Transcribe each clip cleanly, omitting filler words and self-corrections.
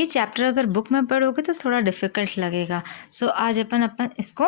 ये चैप्टर अगर बुक में पढ़ोगे तो थोड़ा डिफ़िकल्ट लगेगा। सो आज अपन इसको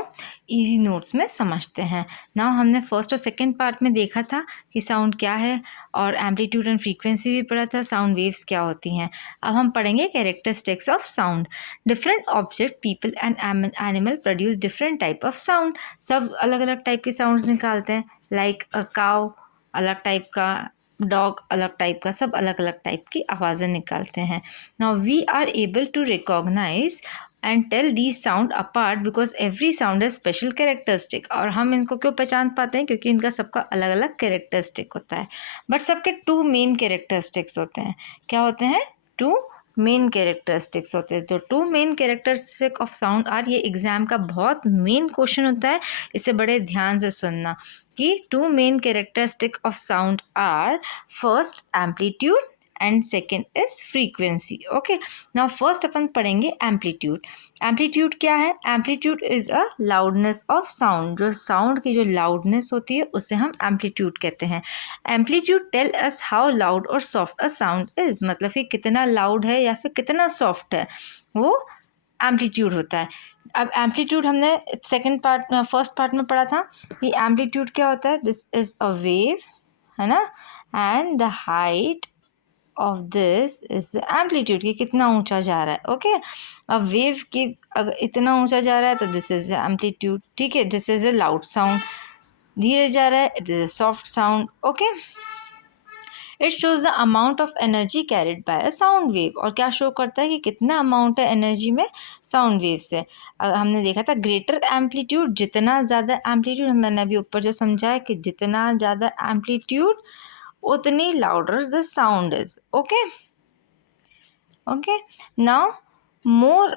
इजी नोट्स में समझते हैं। नाउ हमने फर्स्ट और सेकंड पार्ट में देखा था कि साउंड क्या है और एम्पलीट्यूड एंड फ्रीक्वेंसी भी पढ़ा था, साउंड वेव्स क्या होती हैं। अब हम पढ़ेंगे characteristics of sound. Different object, people and animal produce different type of sound. सब अलग अलग टाइप के साउंड्स निकालते हैं, लाइक अ काउ अलग टाइप का, डॉग अलग टाइप का, सब अलग अलग टाइप की आवाज़ें निकालते हैं। Now we are able to recognise and tell the sound apart because every sound is special characteristic. और हम इनको क्यों पहचान पाते हैं? क्योंकि इनका सबका अलग अलग कैरेक्टरिस्टिक होता है। बट सबके टू मेन कैरेक्टरिस्टिक्स होते हैं। क्या होते हैं? टू मेन कैरेक्टरिस्टिक्स होते हैं। तो two main characteristic of sound are, ये एग्जाम का बहुत मेन क्वेश्चन होता है, इसे बड़े ध्यान से सुनना कि two main characteristic of sound are first amplitude and second is frequency. Okay, now first अपन पढ़ेंगे एम्पलीट्यूड। एम्पलीट्यूड क्या है? Amplitude is a loudness of sound. जो साउंड की जो लाउडनेस होती है उसे हम एम्पलीट्यूड कहते हैं। Amplitude tell us how loud और सॉफ्ट अ साउंड इज, मतलब कि कितना लाउड है या फिर कितना सॉफ्ट है, वो एम्पलीट्यूड होता है। अब एम्पलीट्यूड हमने सेकेंड पार्ट में, फर्स्ट पार्ट में पढ़ा था कि एम्पलीट्यूड क्या होता है? दिस इज अ वेव, है ना, and the height of this is the amplitude, कि कितना ऊंचा जा रहा है। ओके, अब वेव की अगर इतना ऊंचा जा रहा है तो दिस इज द एम्पलीट्यूड। ठीक है, this is a loud sound. धीरे जा रहा है, it is a soft sound. Okay, it shows the amount of energy carried by a sound wave. और क्या शो करता है कि कितना अमाउंट है एनर्जी में साउंड वेव से। हमने देखा था ग्रेटर एम्पलीट्यूड, जितना ज़्यादा एम्पलीट्यूड, मैंने अभी ऊपर जो समझा है कि जितना ज़्यादा एम्पलीट्यूड उतनी louder the sound is. Okay okay, now more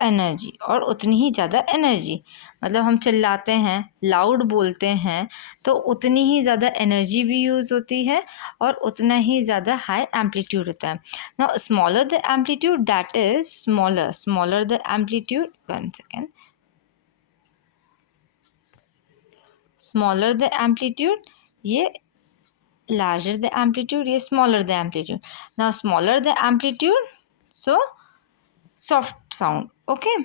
energy, और उतनी ही ज़्यादा एनर्जी, मतलब हम चिल्लाते हैं, लाउड बोलते हैं, तो उतनी ही ज़्यादा एनर्जी भी यूज़ होती है और उतना ही ज़्यादा हाई एम्पलीट्यूड होता है। Now smaller the amplitude, that is smaller the amplitude, one second, smaller the amplitude, ये larger the amplitude, ये smaller the amplitude. Now smaller the amplitude, so soft sound. Okay,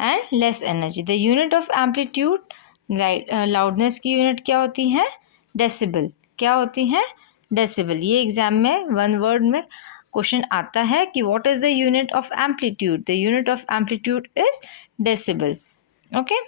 and less energy. The unit of amplitude, loudness की unit क्या होती है? Decibel. क्या होती है? Decibel. ये एग्जाम में वन वर्ड में क्वेश्चन आता है कि what is the unit of amplitude? The unit of amplitude is decibel. Okay,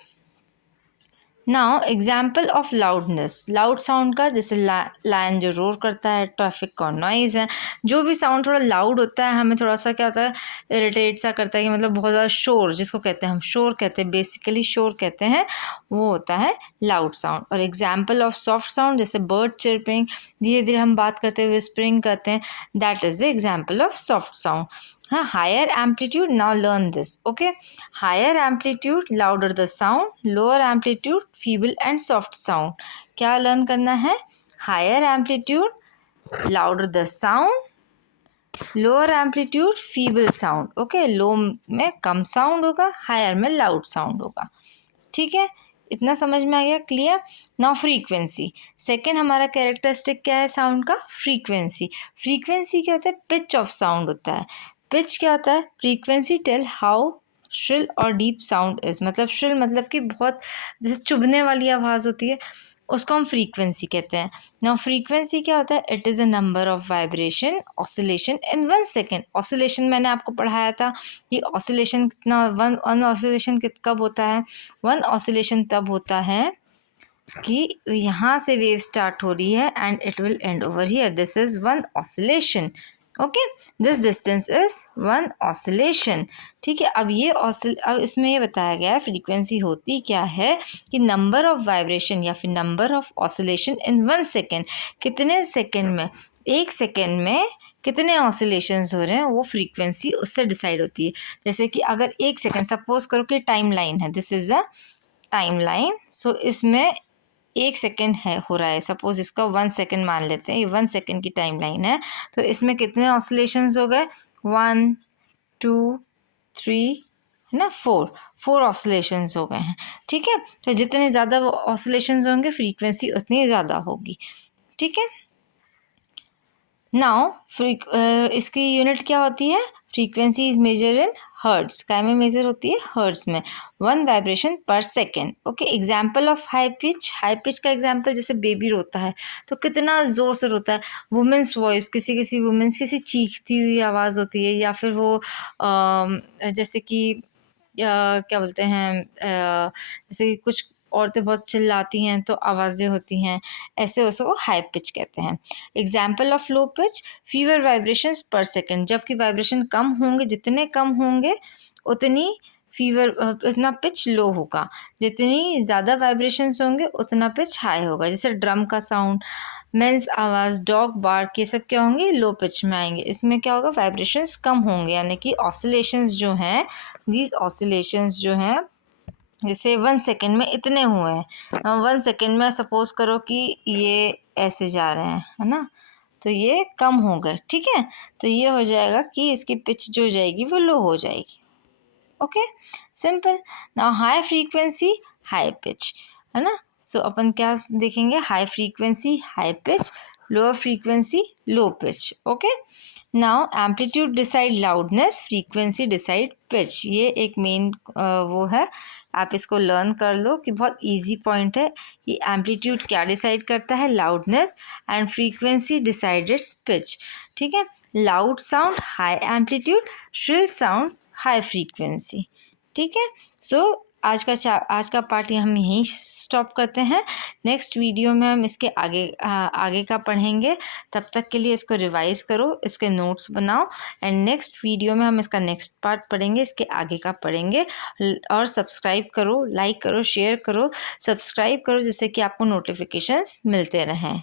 now example of loudness, loud sound का, जैसे लायन जो रोर करता है, ट्रैफिक का नॉइज़ है, जो भी साउंड थोड़ा लाउड होता है हमें थोड़ा सा क्या होता है, इरिटेट सा करता है, कि मतलब बहुत ज़्यादा शोर, जिसको कहते हैं हम शोर कहते हैं, बेसिकली शोर कहते हैं, वो होता है लाउड साउंड। और एग्जाम्पल ऑफ सॉफ्ट साउंड, जैसे बर्ड चिर्पिंग, धीरे धीरे हम बात करते हैं, विस्परिंग करते हैं, that is the example of soft sound. हाँ, higher amplitude, now learn this. Okay, higher amplitude louder the sound, lower amplitude feeble and soft sound. क्या लर्न करना है? Higher amplitude louder the sound, lower amplitude feeble sound. Okay, low में कम sound होगा, higher में loud sound होगा। ठीक है, इतना समझ में आ गया? क्लियर? नाउ फ्रीक्वेंसी, सेकेंड हमारा कैरेक्टरिस्टिक क्या है साउंड का? फ्रीक्वेंसी। फ्रीक्वेंसी क्या होता है? पिच ऑफ साउंड होता है। पिच क्या होता है? फ्रीक्वेंसी टेल हाउ श्रिल और डीप साउंड इज, मतलब श्रिल मतलब कि बहुत जैसे चुभने वाली आवाज़ होती है, उसको हम फ्रीक्वेंसी कहते हैं। नाउ फ्रीक्वेंसी क्या होता है? It is a number of vibration oscillation in 1 second. Oscillation मैंने आपको पढ़ाया था कि ऑसिलेशन कितना, वन ऑसिलेशन कब होता है? वन ऑसिलेशन तब होता है कि यहाँ से वेव स्टार्ट हो रही है and it will and over here, this is one oscillation. Okay, this distance is one oscillation. ठीक है, अब इसमें ये बताया गया है फ्रीक्वेंसी होती क्या है कि नंबर ऑफ वाइब्रेशन या फिर number of oscillation in 1 second, कितने सेकेंड में, एक सेकेंड में कितने ऑसिलेशंस हो रहे हैं, वो फ्रीक्वेंसी उससे डिसाइड होती है। जैसे कि अगर एक सेकेंड, सपोज करो कि टाइम लाइन है, this is a time line, so इसमें एक सेकेंड है हो रहा है, सपोज इसका 1 सेकेंड मान लेते हैं, ये 1 सेकेंड की टाइम लाइन है, तो इसमें कितने ऑसिलेशंस हो गए? 1 2 3, है ना, 4 ऑसिलेशंस हो गए हैं। ठीक है, तो जितने ज़्यादा ऑसिलेशंस होंगे फ्रीक्वेंसी उतनी ज़्यादा होगी। ठीक है, नाउ इसकी यूनिट क्या होती है? Frequency is measure in hertz, काय में मेजर होती है, हर्ट्स में, 1 वाइब्रेशन पर second. Okay, example of high pitch, high pitch का एग्जाम्पल जैसे बेबी रोता है तो कितना ज़ोर से रोता है, वुमेंस वॉइस, किसी किसी वुमेंस किसी चीखती हुई आवाज़ होती है, या फिर वो जैसे कि क्या बोलते हैं, जैसे कि कुछ औरतें बहुत चिल्लाती हैं तो आवाज़ें होती हैं, ऐसे उसको हाई पिच कहते हैं। Example of low pitch, fever vibrations पर सेकेंड, जबकि वाइब्रेशन कम होंगे, जितने कम होंगे उतनी फीवर उतना पिच लो होगा, जितनी ज़्यादा वाइब्रेशंस होंगे उतना पिच हाई होगा। जैसे ड्रम का साउंड, मेंस आवाज़, डॉग बार्क, ये सब क्या होंगे, लो पिच में आएंगे। इसमें क्या होगा, वाइब्रेशंस कम होंगे, यानी कि ऑसिलेशंस जो हैं, दीज ऑसिलेशंस जो हैं, जैसे 1 सेकेंड में इतने हुए हैं, 1 सेकेंड में सपोज करो कि ये ऐसे जा रहे हैं, है ना, तो ये कम हो गए, ठीक है, तो ये हो जाएगा कि इसकी पिच जो जाएगी वो लो हो जाएगी। Okay, simple. Now high frequency high pitch, है ना, सो अपन क्या देखेंगे, high frequency high pitch, lower frequency low pitch. Okay, now amplitude decide loudness, frequency decide pitch, ये एक मेन वो है, आप इसको लर्न कर लो कि बहुत इजी पॉइंट है। ये एम्पलीट्यूड क्या डिसाइड करता है, लाउडनेस, एंड फ्रीक्वेंसी डिसाइडेड्स पिच, ठीक है। Loud sound high amplitude, shrill sound high frequency, ठीक है। सो आज का पार्ट हम यहीं स्टॉप करते हैं। नेक्स्ट वीडियो में हम इसके आगे का पढ़ेंगे। तब तक के लिए इसको रिवाइज करो, इसके नोट्स बनाओ, एंड नेक्स्ट वीडियो में हम इसका नेक्स्ट पार्ट पढ़ेंगे, इसके आगे का पढ़ेंगे। और सब्सक्राइब करो, लाइक करो, शेयर करो, सब्सक्राइब करो, जिससे कि आपको नोटिफिकेशंस मिलते रहें।